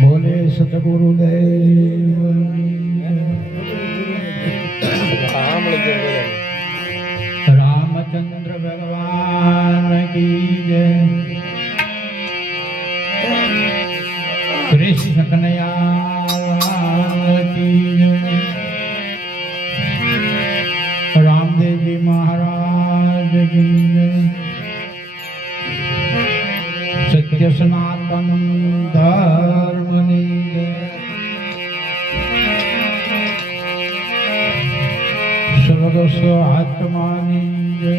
બોલે સતગુરુદેવ રામચંદ્ર ભગવાન કી જય કૃષ્ણ કનૈયા કી જય રામદેવજી મહારાજ કી જય સત્ય સનાતન ધર્મની જય સર્વસ્વ આત્માની જય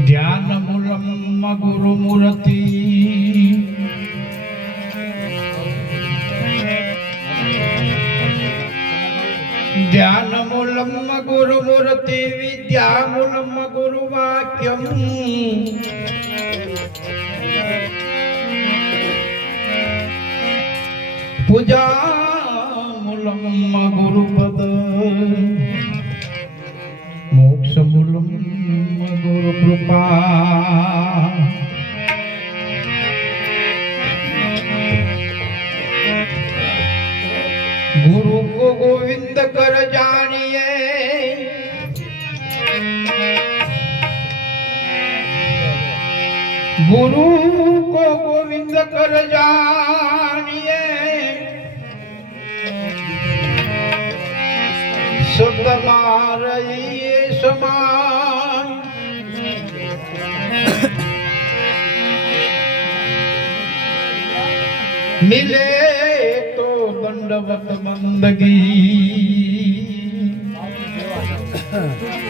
ધ્યાન મૂલમ ગુરુ મૂર્તિ ધ્યાન મૂલમ ગુરુ મૂર્તિ વિદ્યા મૂલમ ગુરુ વાક્યમ પૂજા મૂલમ ગુરુ પદ મોક્ષ મૂલમ ગુરુ કૃપા गुरु को गोविंद कर जानिए गुरु को गोविंद कर जानिए शब्द मारिए समान मिले दंडवत बंदगी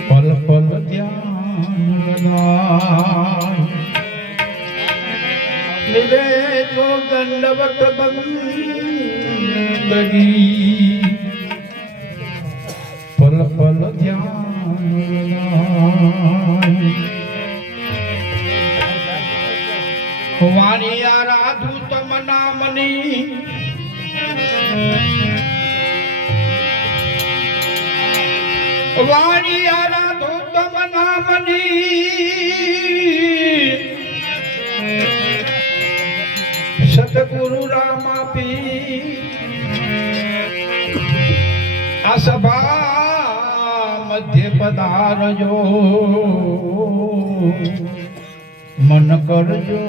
पल पल ध्यान लगाए मिले तो दंडवत बंदगी पल पल ध्यान लगाए वाणी आराधु तमना मनी वाणी आराधो तमना मनी सतगुरु रामा पी आ सभा मध्य पधारजो मन करजो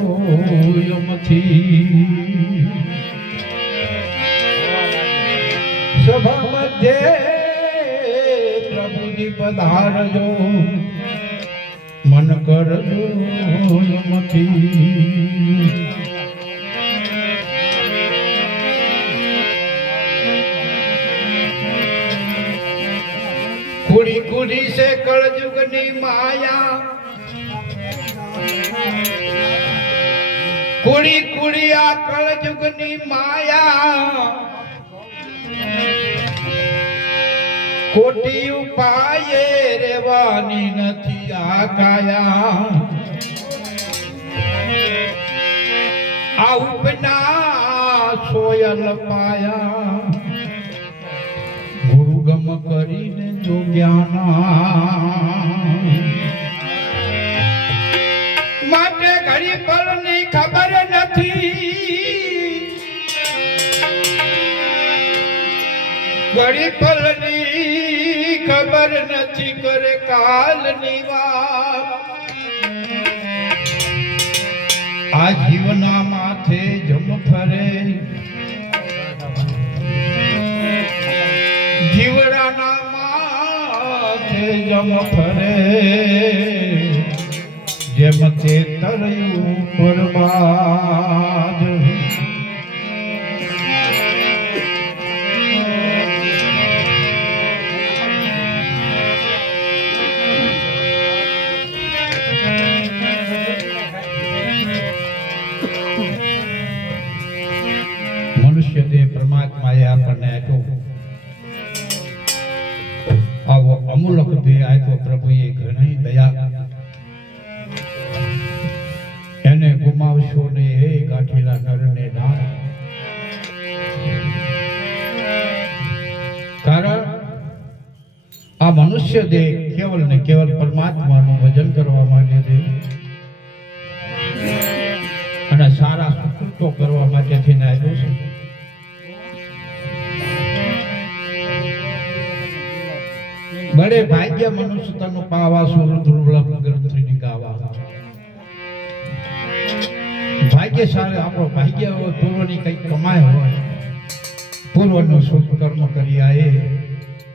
यमथी सभा मध्य प्रभु जी पधारजो मन करजो यमथी कुड़ी कुड़ी से कलयुगनी माया कुड़ी कुड़िया कलयुगनी माया कोटी उपाये रेवानी नथी आकाया आ उपना सोयल पाया गुरु गम करीने जो ज्ञाना माटे घड़ी पलनी खबर नथी घड़ी पलनी खबर नथी करे कालनी વાત આ જીવના માથે જમ ફરે જીવડાના માથે જમ ફરે જેમ તે તરયું પરબાદ અમૂલક દેહ આપ્યો પ્રભુએ ઘણી દયા એને ગુમાવશો ને હે ગાંઠેલા નરને નામ કારણ આ મનુષ્ય દેહ કેવલ ને કેવલ પરમાત્માનું ભજન કરવા માટે છે અને સારા સુકૃતો કરવા માટે થઈને આવ્યો છે બડે ભાગ્ય મનુષ્ય તનું પાવા સુરત દુર્લભ ગ્રંથની ગાવા ભાગ્યશાળી આપણો ભાગ્ય હોય પૂર્વની કઈ કમાય હોય પૂર્વનું શુભ કર્મ કરી આए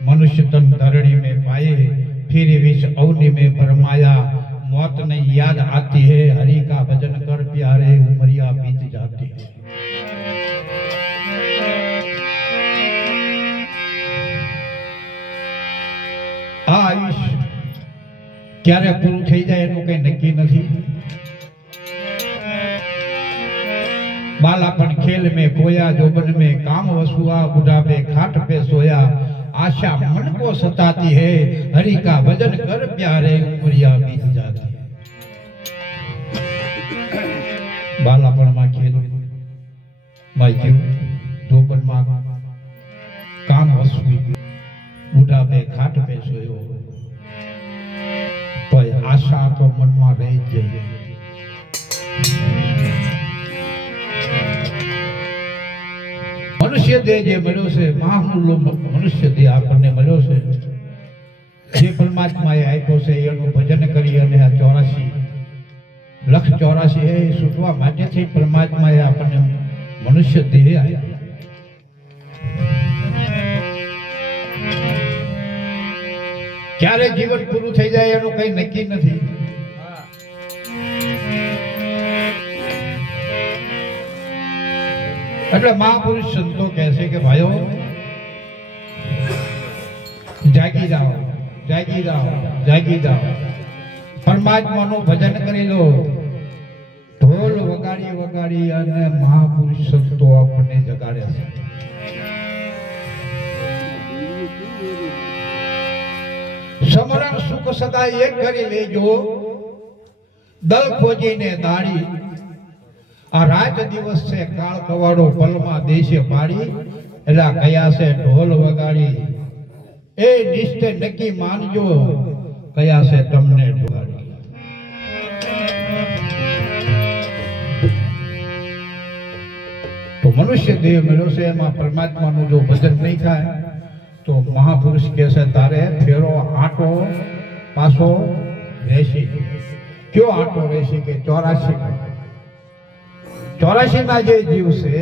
मनुष्य तन धरणी में पाए फिर विष अवनि में भरमाया मौत नहीं याद आती है हरि का भजन कर प्यारे उमरिया बीत जाती है आयुष क्यारे पूરું થઈ જાય એનું કઈ નક્કી નથી बालापन खेल में खोया जोबन में काम वसुआ बुढ़ापे खाट पे सोया आशा मन को सताती है हरि का भजन कर प्यारे उमरिया बीत जाती है बालापन में खेल माई जोबन में काम वसुई बुढ़ापे खाट पे सोयो पर आशा तो मन में रही जाए मनुष्य देह जे મળ્યો છે મહામૂલ્ય મનુષ્ય દેહ આપણને મળ્યો છે જે પરમાત્માએ આપ્યો છે એનું ભજન કરી અને આ 84 એ સુટવા માટેથી પરમાત્માએ આપણને મનુષ્ય દેહ આપ્યો ક્યારે જીવન પૂરું થઈ જાય એનું કઈ નક્કી નથી એટલે મહાપુરુષ સંતો કહે છે કે ભાઈઓ જાગી જાઓ જાગી જાઓ જાગી જાઓ પરમાત્માનું ભજન કરી લો ઢોલ વગાડી વગાડી અને મહાપુરુષ સંતો આપણને જગાડે છે સમરણ સુખ સદા એક કરી લેજો દલ ખોજીને દાડી આ રાત દિવસ છે કાળ કવાડો પલમાં દેશે પાડી એલા કયા છે ઢોલ વગાડી એ નિશ્ચય નક્કી માનજો કયા છે તમને ઢોલાડી તો મનુષ્ય દેહ મળ્યો છે એમાં પરમાત્માનું જો ભજન નહીં થાય તો મહાપુરુષ કહે છે તારે ફેરો આટો પાછો રહેશે કયો આટો રહેશે કે 84 ના જે જીવ છે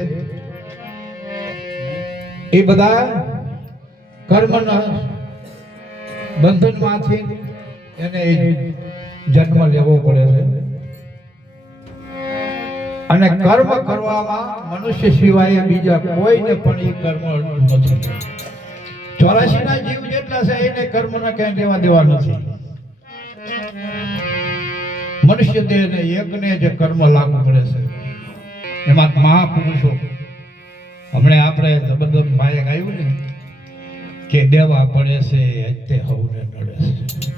એ બધા કર્મના બંધનમાંથી એને જન્મ લેવો પડે છે અને કર્મ કરવામાં મનુષ્ય સિવાય બીજા કોઈને પણ એ કર્મ નથી 84 ના જીવ જેટલા છે એને કર્મના ક્યાંય લેવા દેવા નથી મનુષ્ય દેહને એકને જે કર્મ લાગુ પડે છે એમાં મહાપુરુષો હમણે આપણે જબરદસ્ત ભાઈએ ગાયું ને કે દેવા પડે છે તે હવને નડે છે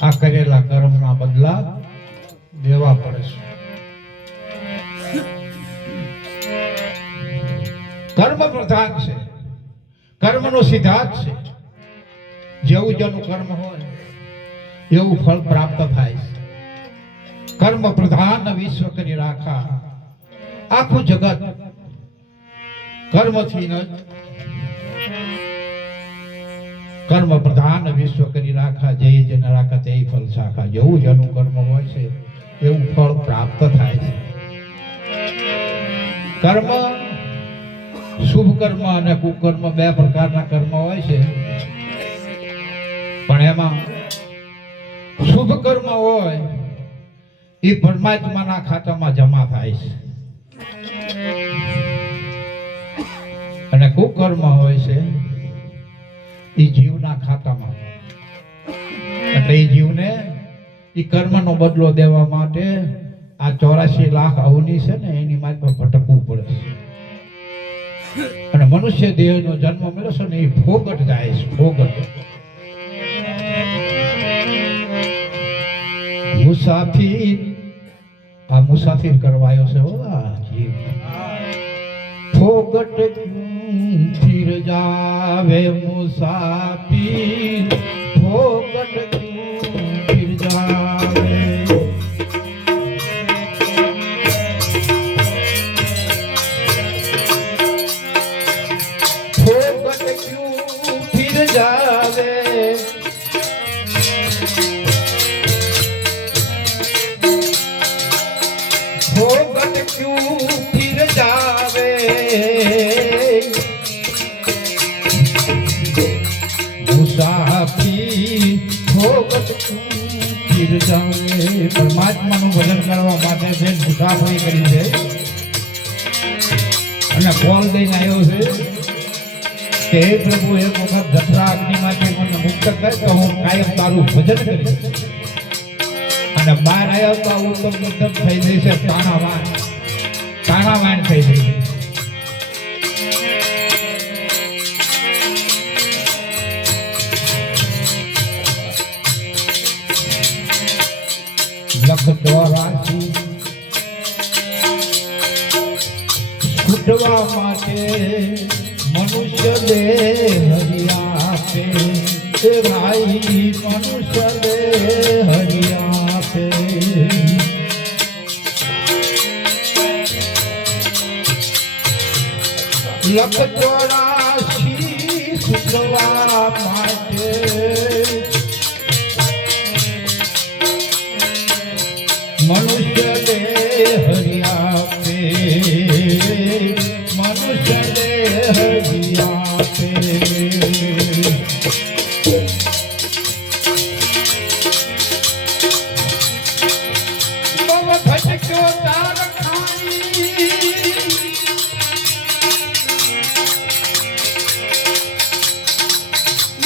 આ કરેલા કર્મના બદલા દેવા પડે છે કર્મ પ્રધાન છે કર્મનો સિદ્ધાંત છે જેવું જેનું કર્મ હોય એવું ફળ પ્રાપ્ત થાય છે કર્મ પ્રધાન વિશ્વ કરી રાખા આખું જગત કર્મથી ન કર્મ પ્રધાન વિશ્વ કરી રાખા જે જન રાખા તે ફળ શાખા જેવું જેનું કર્મ હોય છે એવું ફળ પ્રાપ્ત થાય છે કર્મ શુભ કર્મ અને કુકર્મ બે પ્રકારના કર્મ હોય છે પણ એમાં શુભ કર્મ હોય એ પરમાત્માના ખાતામાં જમા થાય છે અને કુકર્મ હોય છે એ જીવના ખાતામાં એટલે એ જીવને એ કર્મનો બદલો દેવા માટે આ 84 લાખ અવની છે ને એની માથે ભટકવું પડે છે અને મનુષ્ય દેહનો જન્મ મળ્યો છે ને એ ફોગટ જાય છે ફોગટ મુસાફિર આ મુસાફિર કરવાયો છે હો આ જીવ ફોગટ ક્યું ફિર જાવે મુસાફિર ફોગટ ક્યું ફિર જાવે फोगट क्यों फिर जावे फोगट क्यों फिर जावे मुसाफिर फोगट क्यों फिर जावे પરમાત્માનું ભજન કરવા માટે જે મુસાફરી કરી છે અને કોલ દઈને આવ્યો છે કે હે પ્રભુ એક વખત જઠરા અગ્નિમાંથી મને મુક્ત કર તો હું કાયમ તારું ભજન કરીશ અને બહાર આવ્યો તો ઉત્તમ ઉત્તમ થઈ જશે તાણાવાણ થઈ જશે લખ દ્વારાથી છૂટવા માટે मनुष्य दे हरिया पे भाई मनुष्य दे हरिया पे लख 84 सुखवा माटे मनुष्य दे हरिया पे मनुष्य दे हरिया पे बाबा भटक्यो तार खानी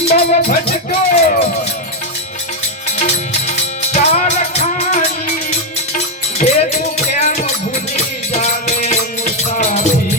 बाबा भटक्यो तार खानी ये तू प्रेम भूली जावे मुसाफिर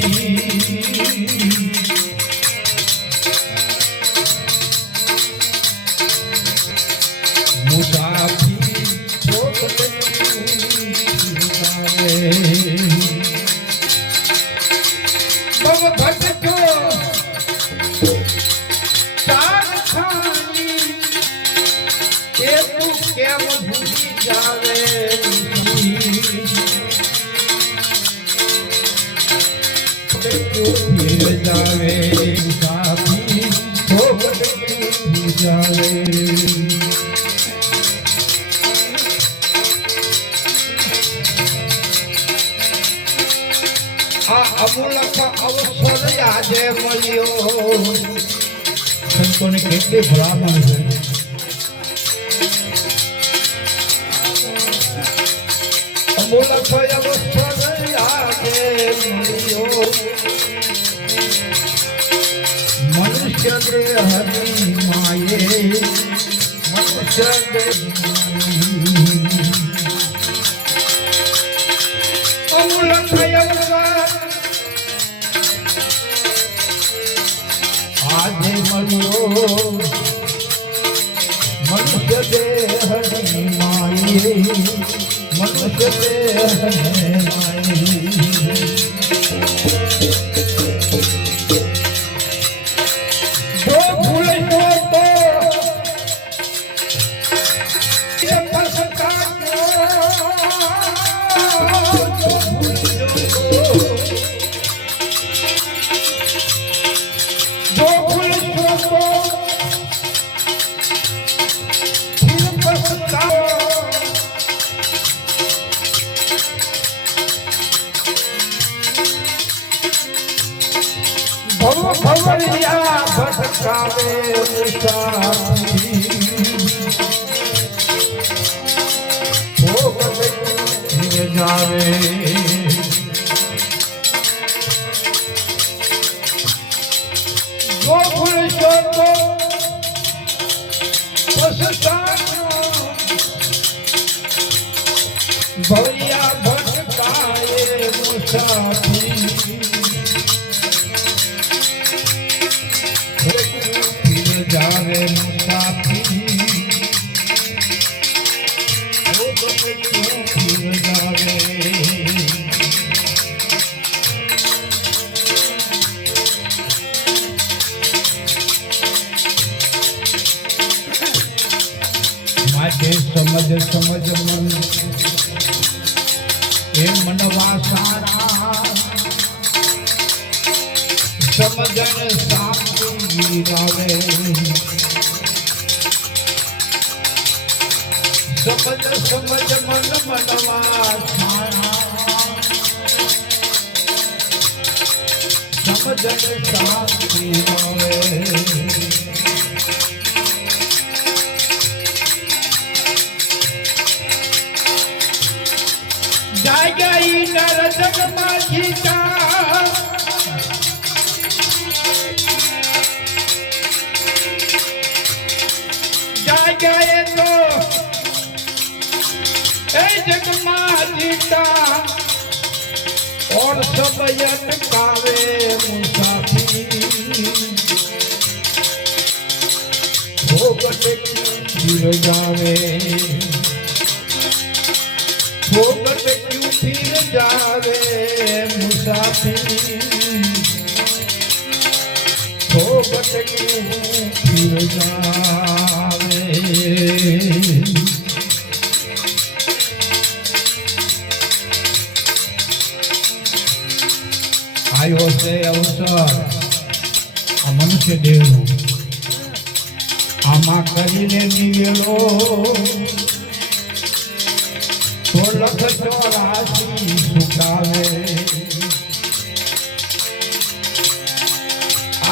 અમૂલક અવસર આજે મળ્યો સંતોને કેટલી ભલામણ છે અમૂલક અવસર આજે મળ્યો મનુષ્ય દે હરી માયે મનુષ્ય દે અમૂલક અવસર આજે મળ્યો મનુષ્ય દેહ માયે મનુષ્ય દેહ માયે જો ભૂલશો તો ભવરિયા ભટકાવે મુસાફિર ભોગવે જાવે જો ભૂલશો તો પછતાશો ભવરિયા ભટકાવે મુસાફિર जावे मुसाफिर માટે સમજ સમજ મન એ મનવા સારા સમજન શાંતિ આવે સમજ સમજ મન મનવા સારા સમજન શાંતિ આવે જાગઈ નર જગમાં જીતા જાગે તો એ જગમાં જીતા और सब अटकावे मुसाफिर भोगट फिर जावे भोगट क्यों फिर जावे मुसाफिर भोगट क्यों फिर जावे आयो से अवसर आ मनुष्य देवनो आमा करीने निवेलो तो लख 84 सुखावे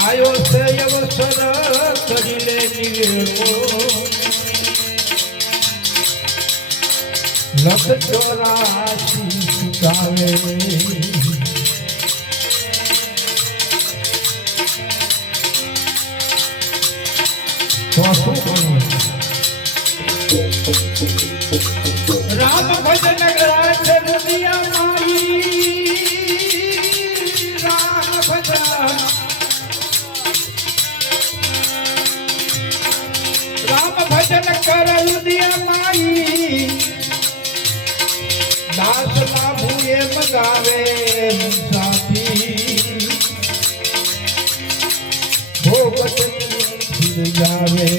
आयो से अवसर करीने निवेलो लख 84 सुखावे राम भजन राज दुनिया माई राम भजन कर दुनिया माई दास लाभू एम गावे साथी भोगत फिर जावे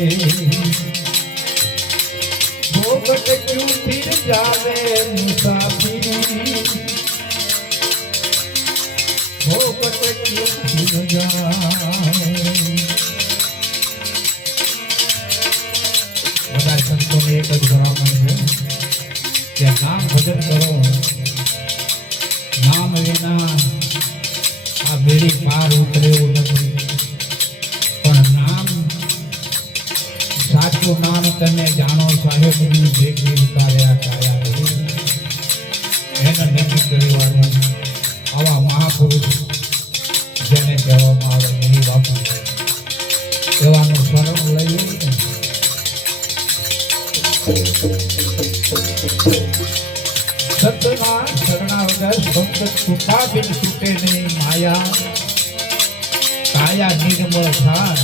भोगट क्यों फिर जावे मुसाफिर भोगट क्यों फिर जावे બધા સંતોને એક જ ભલામણ છે કે નામ ભજન કરો નામ વિના આ બેડી પાર ઉતરે એવું નથી પણ નામ સાચું નામ તમે જાણો સાહેબની ભેગી ઉતાર્યા કાયા એને નથી કહેવાનું આવા મહાપુરુષ જેને કહેવામાં આવે એની બાપુ એવાનું સ્મરણ લઈએ સતના શરણા વગર ભક્ત કૃપા બિન છૂટે નહીં માયા કાયા નિર્મળ થાય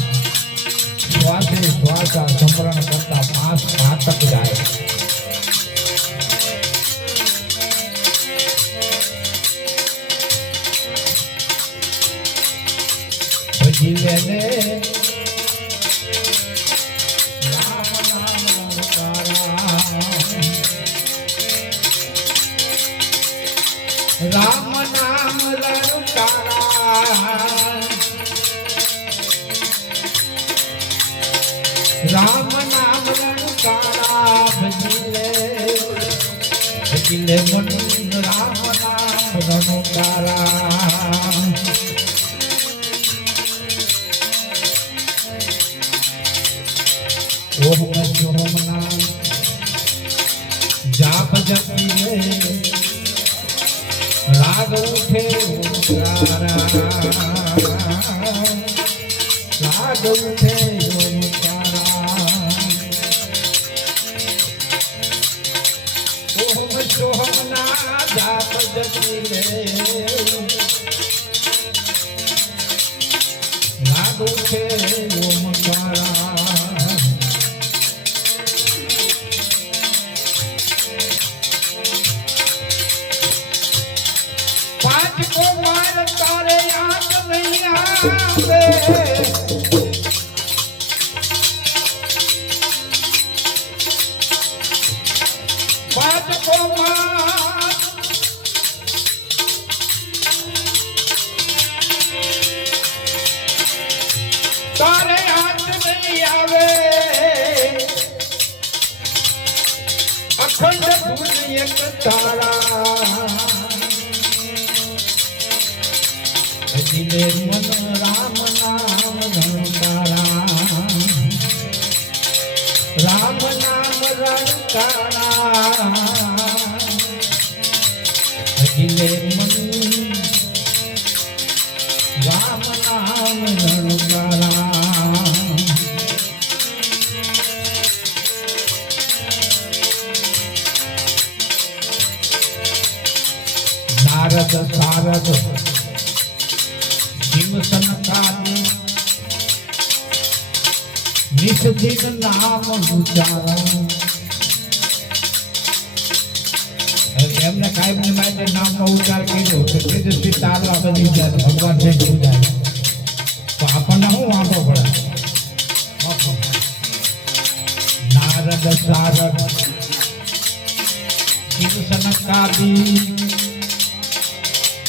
શ્વાસે શ્વાસા સમરણ કરતા પાંચ ઘાતક જાય ભજી લેને રામ નામ લલકારા राम नाम ललकारा भजिले मन राम नाम ललकारा ओम ओम नाम जाप जपीले राग उठे ओंकारा राग उठे ओंकारा सोहमना जाप जपीले राग उठे ओंकारा તારે યાદ નહીં આવે બાદ કોમાં તારે યાદ નહીં આવે અખંડ ધૂન એક તારા દિલે મન રામ નામ રણકારા રામ નામ રણકારા દિલે મન રામ નામ રણકારા નારદ સારદ સનકાદી નિષદિન નામ ઉચ્ચારણ એમને કાયમ માટે નામનો ઉચ્ચાર કર્યો કે તેજસ્વી તારવા બની જાય ભગવાન છે પૂજાય તો આપણને શું વાંધો પડે નારદ સારદ શિવ સનકાદી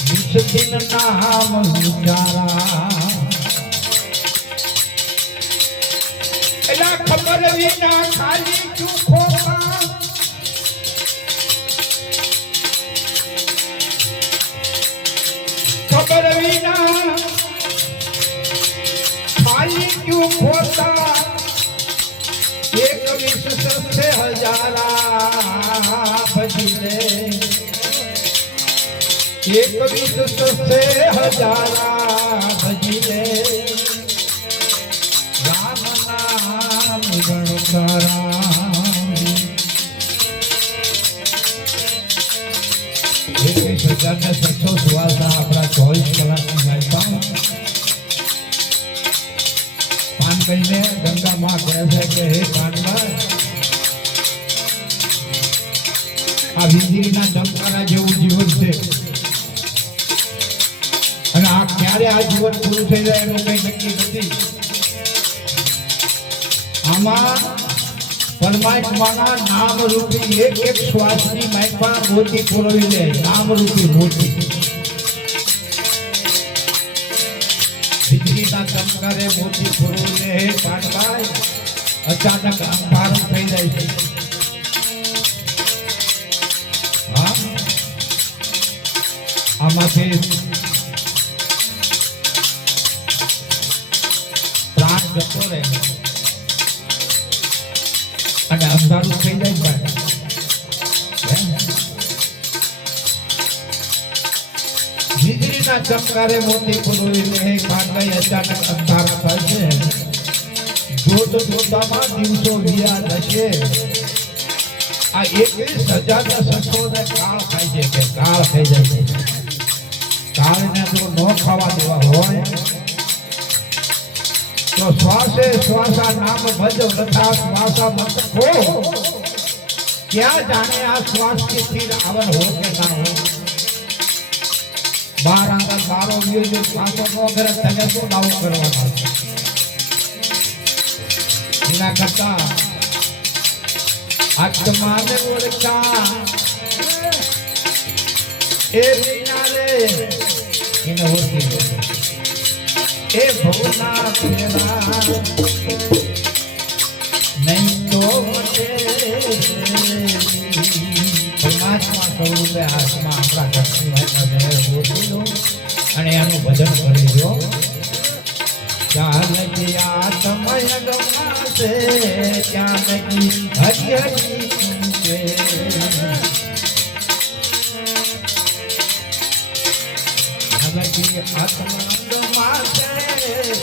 નિષદિન નામ ઉચ્ચારા એલા ખબર વિના ખાલી ચૂખો ખબર વિના ખાલી ચૂખો એક વિશ સસ્તે હજારા ભજી લે એક વિશ સસ્તે હજારા ભજી લે રામ નામ ગણકારા એકવીસ હજાર ને 616 આપણા 24 કલાકની ગાયતા પાન કહીને ગંગા માં કહે છે કે હે કાનભાઈ આ વીજળીના ચમકારા જેવું જીવન છે અને આ ક્યારે આ જીવન પૂરું થઈ જાય એનું કઈ નક્કી નથી આમાં પરમાત્માના નામ રૂપી એક એક શ્વાસની માઇકમાં મોતી પુરવી લે નામ રૂપી મોતી વીજળીના ચમકારે મોતી પુરવી લે હે કાનભાઈ અચાનક અંધારું થઈ જાય છે હા આમાંથી પ્રાણ જતો રહે અને અંધારું થઈ જાય ભાઈ વીજળીના ચમકારે મોતી પુરવી લે કાનભાઈ અચાનક અંધારા થાય છે જોત જોતામાં દિવસો વિયા જશે આ 21,600 કાળ થાય છે કે કાળ થઈ જાય છે કાળને જો ન ખાવા દેવા હોય તો શ્વાસે શ્વાસા નામ ભજ લખા શ્વાસા મત ખો ક્યાં જાણે આ શ્વાસ की फिर आवन हो के ना हो बार अंदर बारो वियो जो श्वासों को अगर तगे तो दाव करवाना बिना करता आत्मा ने ओळखा ए बिना रे इन ओळखी ए भवना तेरा नहीं तो मटे પરમાત્મા સ્વરૂપે આત્મા આપણા ઘટની ભાઈમાં ગોઠવી લો અને એનું ભજન કરી દો ત્યાં લગી આત્મય ગમાશે ત્યાં લગી હરિ હરિ છે લગી આત્મા ગમાશે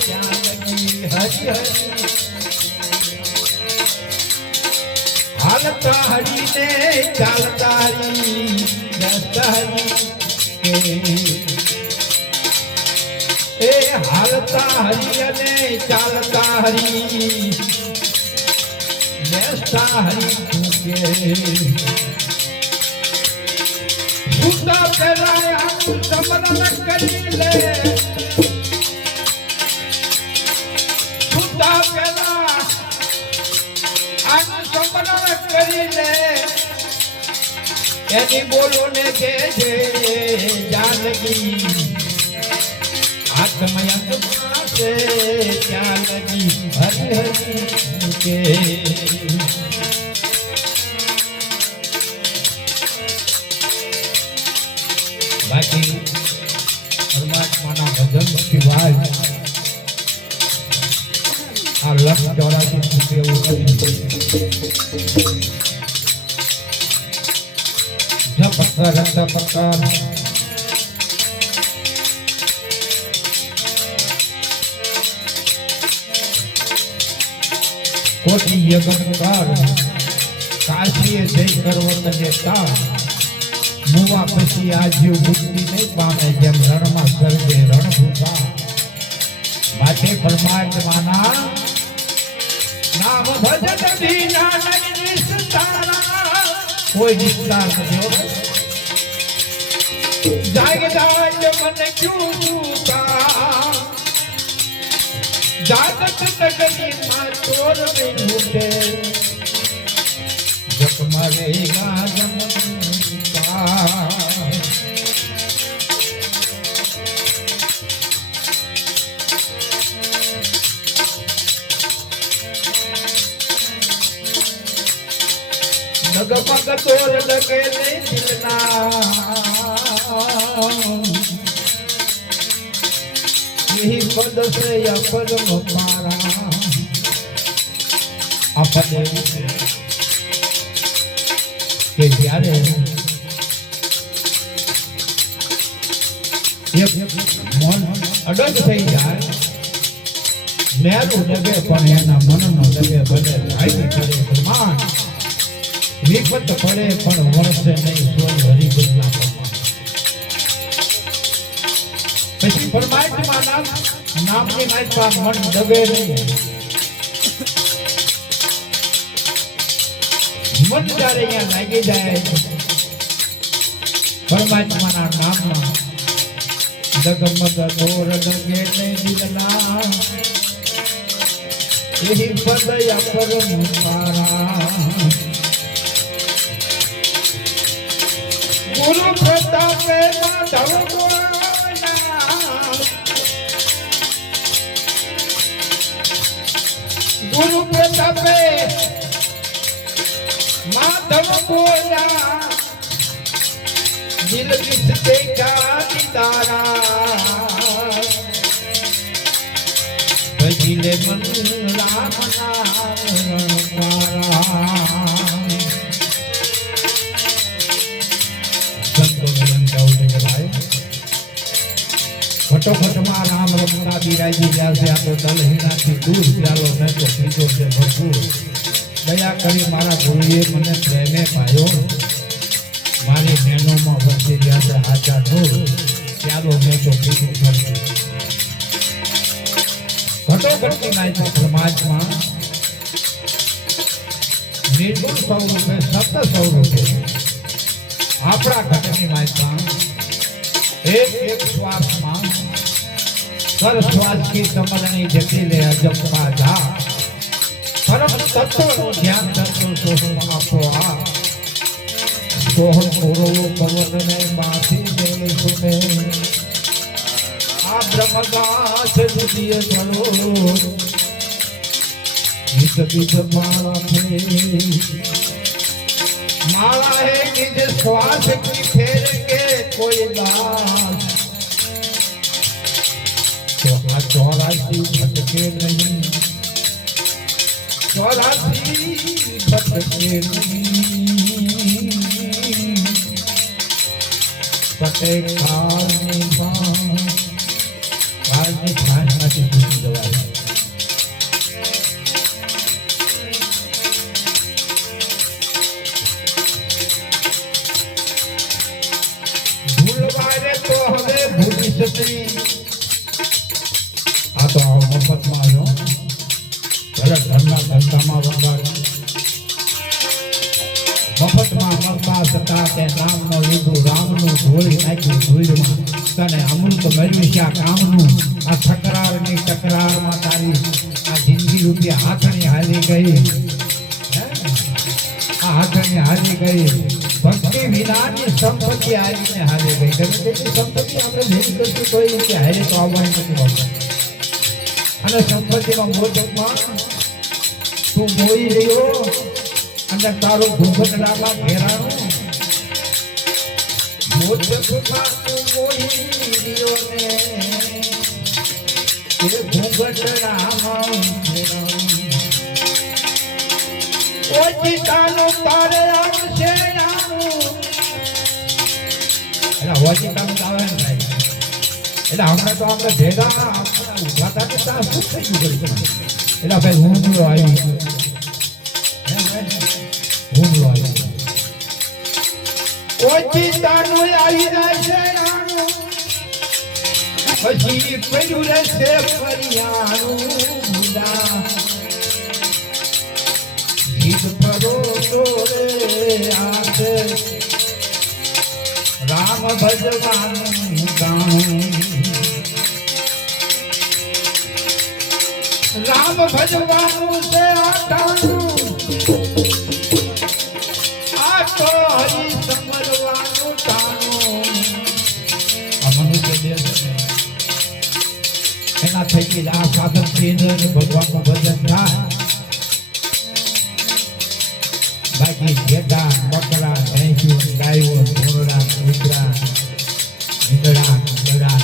ત્યાં લગી હરિ હરિ हालता हरी ने चालता हरी जसता हरी ए हालता हरी ने चालता हरी जसता हरी के सुता पेला સમરણ કરી લે સુતા પેલા આનું સમરણ કરી લે એની બોલો ને કે છે જાનકી આત્મયંત પાસે ત્યાં લગી હરિ હરિ કે બાકી પરમાત્માના ભજન સિવાય આ લક્ષ 84 ફૂટ એવું કરી પત્તા રસ્તા પત્તા કોટી યગનકાર કાશીએ જઈ કરવત નેતા મુવા પછી આ જીવ મુક્તિ નહીં પામે જેમ રણમાં સર્વે રણભૂતા માટે પરમાત્માના નામ ભજન વિના નહીં નિસ્તારા કોઈ નિસ્તાર નથી જાગ જાગ મને ક્યું દૂતા જાગત નગરી માં ચોર નહીં ઉઠે જપ મારે ગાજમતા નગમગ તોર લગે નહીં દિલના यही पद से अपद मारा अपद के જ્યારે એક મન અડગ થઈ જાય મેરું લગે પણ એના મનનો લગે ભલે ભાઈ કરે પ્રમાણ વિપત પડે પણ વર્ષે નહીં સોય હરિભજના પ્રમાણ પછી પરમાત્માના નામની માઇપા મન ડગે નહીં મન જ્યારે અહીંયા લાગી જાય પરમાત્માના નામમાં ડગમગ દોર ડગે નહીં દિલના એહી પદય પરમ તારા ગુરુ પ્રતાપે માધવ गुरु प्रतापे माधव बोला दिल किसके का दीदारा भजिले मन राम ફટોફટમાં રામ રમતા બિરાજી જશે આ તો દલહીનાથી દૂર ચાલો મેં તો પીધો છે ભરપૂર દયા કરી મારા ગુરુએ મને પ્રેમે પાયો મારી બહેનોમાં વચ્ચે જશે આચા નૂર ચાલો મેં તો પીધું ભરપૂર ઘટોઘટની નાયકો પરમાત્મા નિર્ગુણ સ્વરૂપે સપ્ત સ્વરૂપે આપણા ઘટની માયકા एक एक श्वास में कर श्वास की समरणी जटिल अजंपा जा परम तत्व नो ध्यान करतो सोहम आपो आ सोहम पूरो पवन में माथी में सुने आ ब्रह्मगाछ दुदिय चलो नित बीज माला है निज श्वास की फेर के कोई दास तो आ 84 भटके नहीं 84 भटके नहीं पटे कालनी खान માંથી છૂટી જવાય આ તો મફતમાં જો ભલે ઘરના ધંધામાં વગાડ મફતમાં મળતા છતાં તે નામ ન લીધું રામનું ઢોળી નાખ્યું ધૂળમાં તને અમૃત મળ્યું છે આ કામનું આ તકરારની ટકરારમાં તારી આ જિંદગી રૂપી હાથણી હાલી ગઈ હે? આ હાથણી હાલી ગઈ ભક્તિ વિનાની સંપત્તિ આવીને હાલી ગઈ ગમે તેટલી સંપત્તિ આપણે ભેગી કરશું તો એ કે હારે તો આવવાની નથી હોતી અને સંપત્તિમાં મોટમાં તું મોઈ રહ્યો અને તારું ઘૂંઘટડામાં ઘેરાણું મોટમાં તું મોઈ રહ્યો ને એ ઘૂંઘટડામાં ઘેરાણું ઓછી તાનું તારે આવશે ઓચિતાનું આવે ને ભાઈ એટલે હમણાં તો આપણે ભેગા ઉભા હતા કે ત્યાં શું થઈ ગયું એટલે ભાઈ હુમલો આવી હુમલો આવી ઓચિતાનું આવી જાય છે પછી પડ્યું રહેશે ફરિયાનું ભૂલા જીત ફરો તો રે આશે રામ ભજવાનું ગાણું રામ ભજવાનું છે આટાણું આ તો હરિ સમરવાનું ટાણું આ મનુષ્ય દેહ છે એના થકી આ સાધન કેન્દ્ર ભગવાનનું ભજન થાય બાકી ઘેટા બકરા ભેંસ્યું ગાયો ઘોડા કૂતરા ઈંદડા ગડા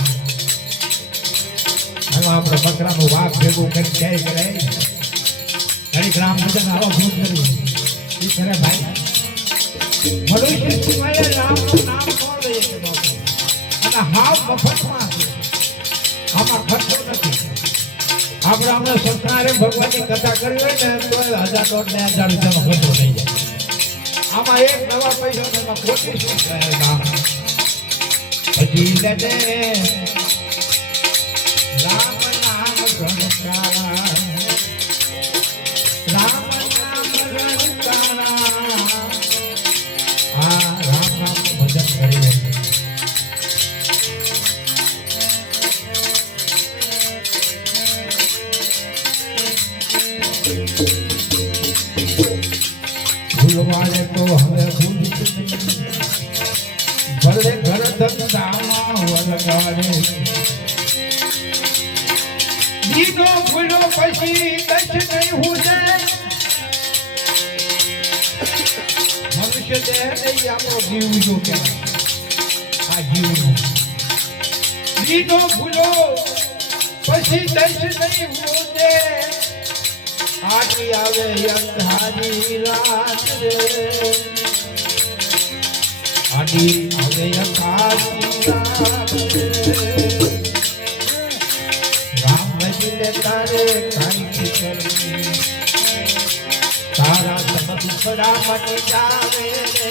હવે આપણે બકરાનું વાઘ ભેગું કરી ક્યાંય કરાય ઘડીક રામ ભજન આવો ભૂલ કર્યું એ કરે ભાઈ મનુષ્ય સિવાય રામનું નામ ન લઈએ અને હાવ મફતમાં છે આમાં ખર્ચો નથી આપણે હમણાં સરકારે ભગવાનની કથા કરવી હોય ને તો 1000 ને 1000 રૂપિયાનો ખર્ચો થઈ જાય આમાં એક નવા પૈસા એમાં ખોટી શું છે નામ હજી લડે રામ નામ ગણકારા રામ નામ ગણકારા આ રામ નામ ભજન કરીએ ભૂલવાને તો હવે ભૂલીશ નહીં ભલે ઘર ધંધામાં વળગાડે દીનો ભૂલો પછી કચ્છ નહીં હુજે મનુષ્ય દેહ નહીં આપણો જીવ જો કહેવાય આ જીવનો દીનો ભૂલો પછી કચ્છ નહીં હુજે આટી આવે અંધારી રાત રે આટી આવે અંધારી રાત રે રામ ભજલે તારે કાંઈ કરવી તારા સબ દુખડા મટી જાવે રે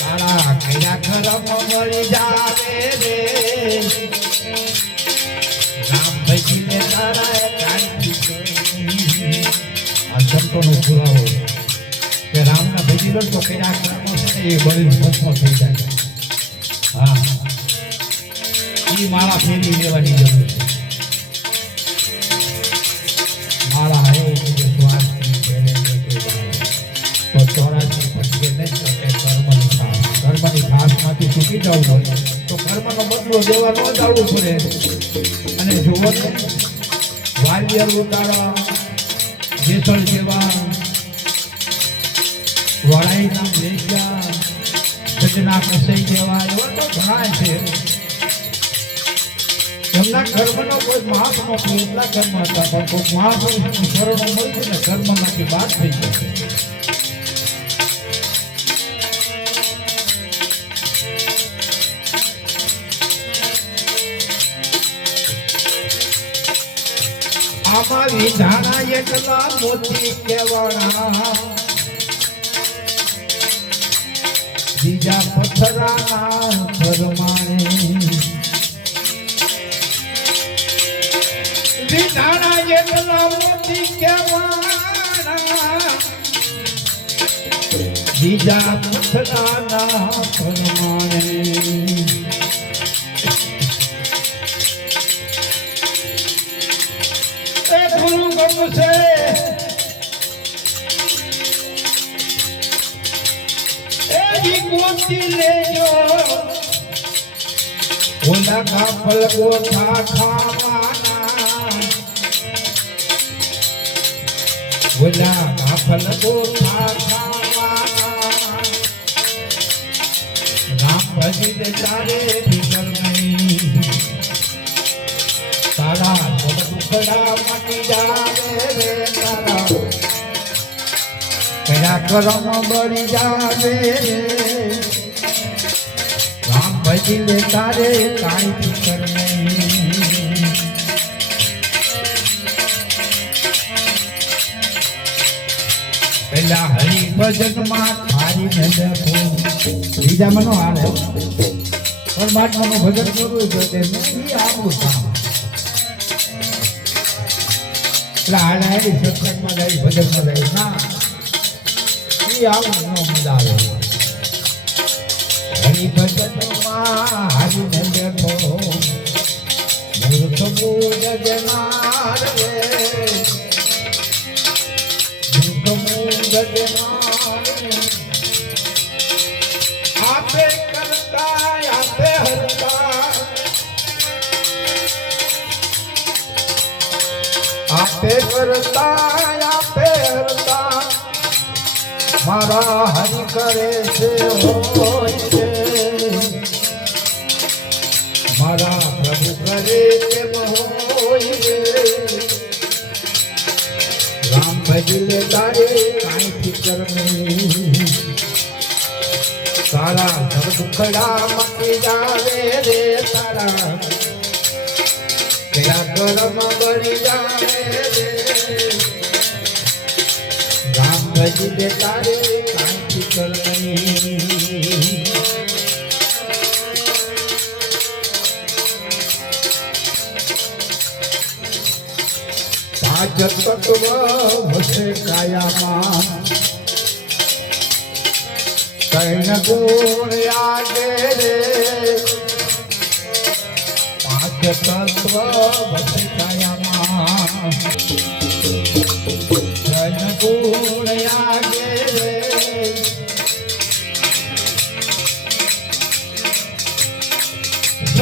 તારા કયા કરમ મળી જાવે રે રામ ભજીને તારા કાંઈ આ સંતોનો પુરાવો કે રામના ભજી લો તો કયા કર્મો છે એ બળી ભસ્મ થઈ જાય હા એ માળા ફેરી લેવાની જરૂર છે માળા હે શ્વાસ ફેરે તો 84 પછી નહીં તો કર્મની ઘાસમાંથી છૂટી જવું હોય તો કર્મનો બદલો દેવા ન જવું પડે અને જોવો ને વાલિયર ઉતારા જેસલ જેવા વડાઈ નામ લેજા સજના કસઈ જેવા એવા તો ઘણા છે એમના કર્મનો કોઈ માપ નહોતું એટલા કર્મ હતા પણ કોઈ મહાપુરુષનું શરણો મળી ને કર્મમાંથી બાદ થઈ જશે આમાં વિધાના એટલા મોતી કેવડા બીજા પથરાના ફરમાણે વિધાના એટલા મોતી કેવડા બીજા પથરાના પ્રમાણે એ ગુરુ ગમશે એ જી ગોતી લેજો ઓલા કાફલ ગોઠા ખાવાના ઓલા કાફલ ગોઠા ખાવાના રામ ભજી દે તારે ભીતર નહીં તારા ટુકડા મટી જાવે રે તારા કયા કરમ બળી જાવે રામ ભજી દે તારે કાંઈ ફિકર નહીં પેલા હરિ ભજન માં થારી ન દેખો બીજા મનો હાલે પરમાત્માનું ભજન કરવું તો તેનું આપણું કામ હાડા એની સત્સંગમાં જાય ભજનમાં જાય ના એ આવું ન મજા આવે હરિ ભજનમાં હરિને દેખો મૂર્ખ મૂળ જનાર રે મૂર્ખ મૂળ જનાર આપે કરતા આપે હરતા આપે કરતા આપે હરતા મારા હરિ કરે છે હોય છે મારા પ્રભુ કરે કેમ હોય છે રામ ભજલે તારે કાંઈ ફિકર નહીં તારા સબ દુખડા મટી જાવે રે તારા તેરા કરમ બળી જાવે રે રામ ભજલે તારે કાંઈ ફિકર નહીં પાંચ તત્વ વસે કાયામાં કૈન ગુણ આગે રે પાંચ તત્વ વસે કાયામાં કૈન ગુણ આગે રે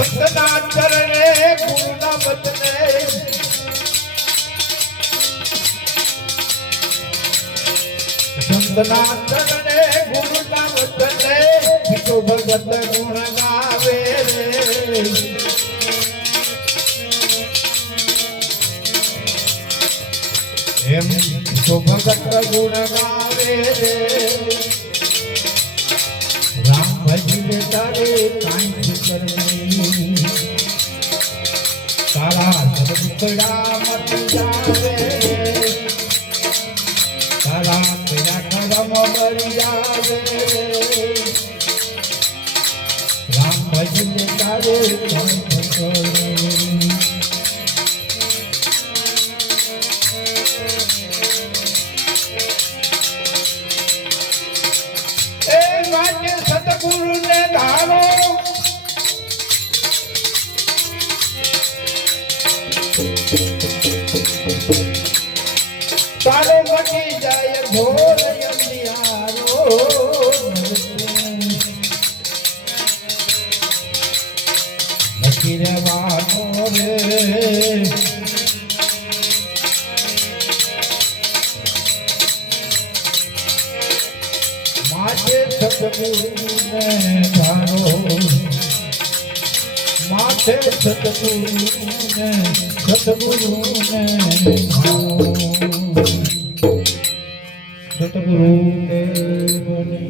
સતના ચરણે ગુરુના વચને સંતના ચરણે ગુરુના વચને ભીખો ભગત ગુણ ગાવે રે એમ ભીખો ભગત ગુણ ગાવે રે રામ ભજલે તારે કાંઈ ફિકર નહીં તારા સબ દુખડા મટી જાવે તારા તેરા કરમ બળી જાવે રામ ભજલે તારે કાંઈ ફિકર નહીં એ વાજે સતગુરુને ધારો તારો મટી જાય ઘોર અંધિયારો નથી રહેવાનો રે માથે સતગુરુને ધારો માથે સતગુરુને સતગુરુ દેવની